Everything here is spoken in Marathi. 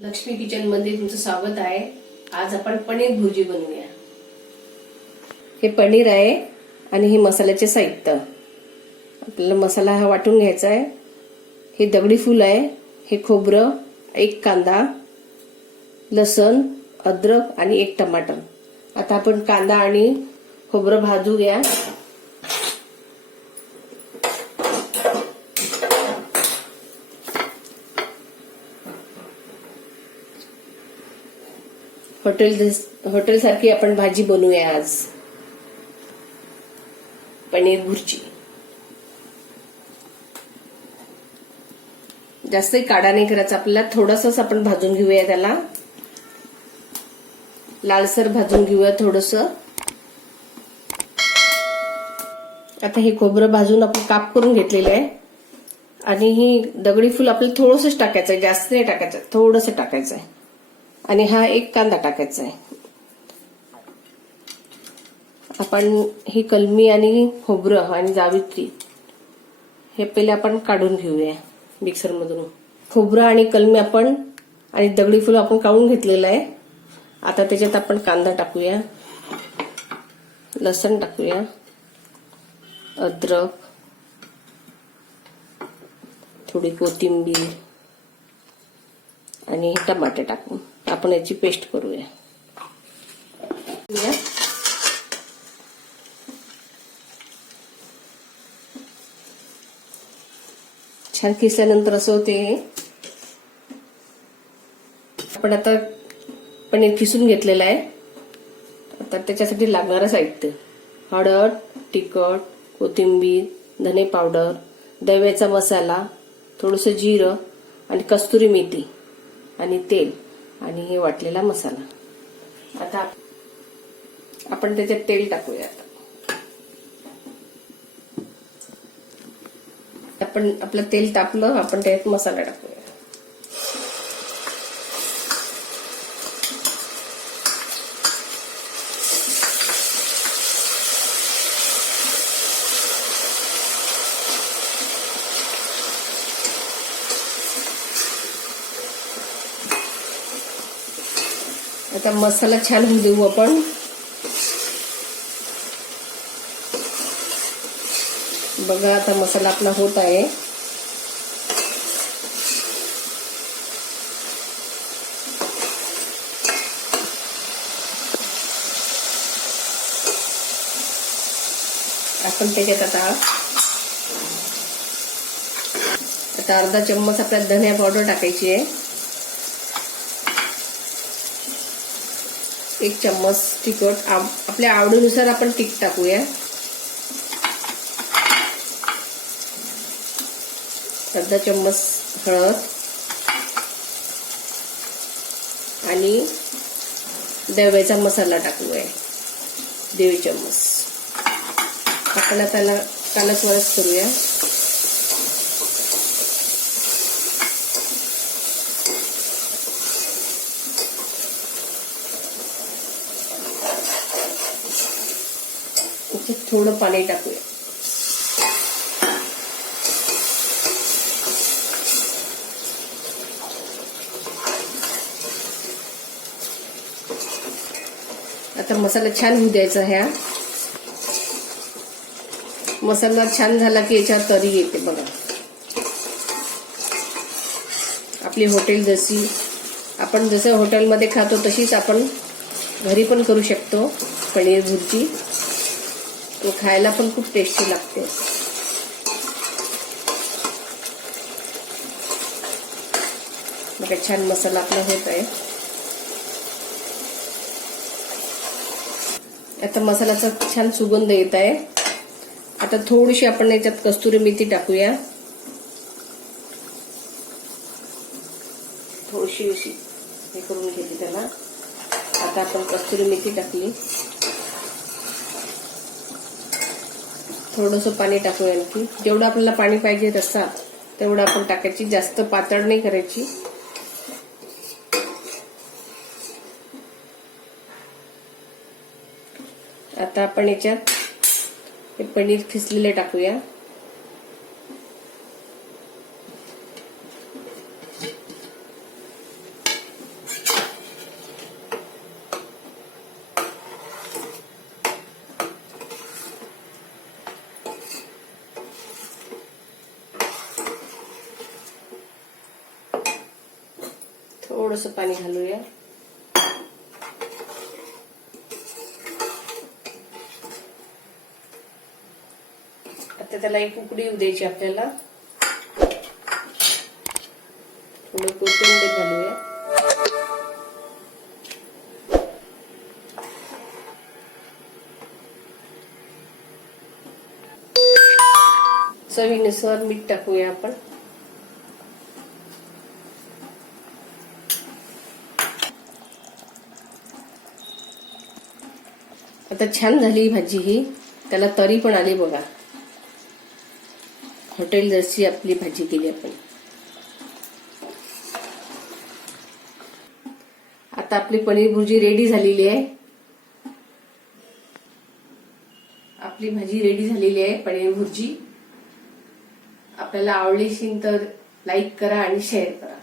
लक्ष्मी किचन मध्ये तुमचं स्वागत आहे। आज आपण पनीर भुर्जी बनवूया। हे पनीर आहे आणि हे मसाल्याचे साहित्य। आपल्याला मसाला हा वाटून घ्यायचा आहे। हे दगडी फूल आहे, हे खोबरं, एक कांदा, लसण, अद्रक आणि एक टमाटर। आता आपण कांदा आणि खोबरं भाजूया। हॉटेल सारखी आपण भाजी बनवूया आज, पनीर भुर्जी। जास्त काढा नाही करायचा आपल्याला, थोडंसंच आपण भाजून घेऊया। त्याला लालसर भाजून घेऊया थोडंसं। आता हे खोबरं भाजून आपण काप करून घेतलेलं आहे आणि ही दगडी फूल आपल्याला थोडंसंच टाकायचं आहे, जास्त नाही टाकायचं, थोडंसं टाकायचं आहे। आणि हा एक कांदा टाकायचा आहे। आपण ही कलमी आणि खोबरं आणि जावित्री हे पहिले आपण काढून घेऊया मिक्सर मधून। खोबरं आणि कलमी आपण आणि दगडी फूल आपण काढून घेतलेलं आहे। आता त्याच्यात आपण कांदा टाकूया, लसण टाकूया, अद्रक, थोडी कोथिंबीर आणि टमाटे टाकून आपण याची पेस्ट करूया। छान किसल्यानंतर असं होते। आपण आता पनीर किसून घेतलेलं आहे। आता त्याच्यासाठी लागणारं साहित्य: हळद, तिखट, कोथिंबीर, धने पावडर, दह्याचा मसाला, थोडंसं जिरं आणि कस्तुरी मेथी आणि तेल आणि हे वाटलेला मसाला। आता आपण त्याच्यात तेल टाकूया। आपण आपलं तेल तापलं, आपण त्यात मसाला टाकूया। आता मसाला छान होऊ देऊ आपण। बघा आता मसाला आपला होत आहे। आपण त्याच्यात आता अर्धा चम्मच आपल्याला धनिया पावडर टाकायची आहे, एक चम्मच तिखट, आपल्या आवडीनुसार आपण तिखट टाकूया, अर्धा चम्मच हळद आणि दह्याचा मसाला टाकूया, 1.5 चम्मच। आपण त्याला कालसवरच करूया। थोडं पाणी टाकूया। आता मसाला छान होऊ द्यायचा। ह्या मसाला छान झाला की याच्यावर तरी येते बघा। आपली हॉटेल जशी आपण जसं हॉटेलमध्ये खातो तशीच आपण घरी पण करू शकतो पनीर भुर्जी। तो खायला पण खूप टेस्टी लागते। बघा छान मसाला आपला होत आहे। आता मसाल्याचा छान सुगंध येत आहे। आता थोडीशी आपण याच्यात कस्तुरी मेथी टाकूया, थोडीशी अशी हे करून घेतली त्याला। आता आपण कस्तुरी मेथी टाकली, थोडंसं पाणी टाकूया आणखी। जेवढं आपल्याला पाणी पाहिजे रस्सा तेवढं आपण टाकायची, जास्त पातळ नाही करायची। आता आपण याच्यात हे पनीर खिसलेले टाकूया, थोडस पाणी घालूया. आता त्याला एक उकळी येऊ द्यायची आपल्याला. थोडं कोथिंबीर घालूया. चवीनुसार मीठ टाकूया आपण. आता छान झाली भाजी ही. त्याला तरी पण आली बघा. हॉटेल जशी आपली भाजी केली आपण. आता आपली पनीर भुर्जी रेडी झालेली आहे. आपली भाजी रेडी झालेली आहे, पनीर भुर्जी. आपल्याला आवडली असेल तर लाईक करा आणि शेअर करा.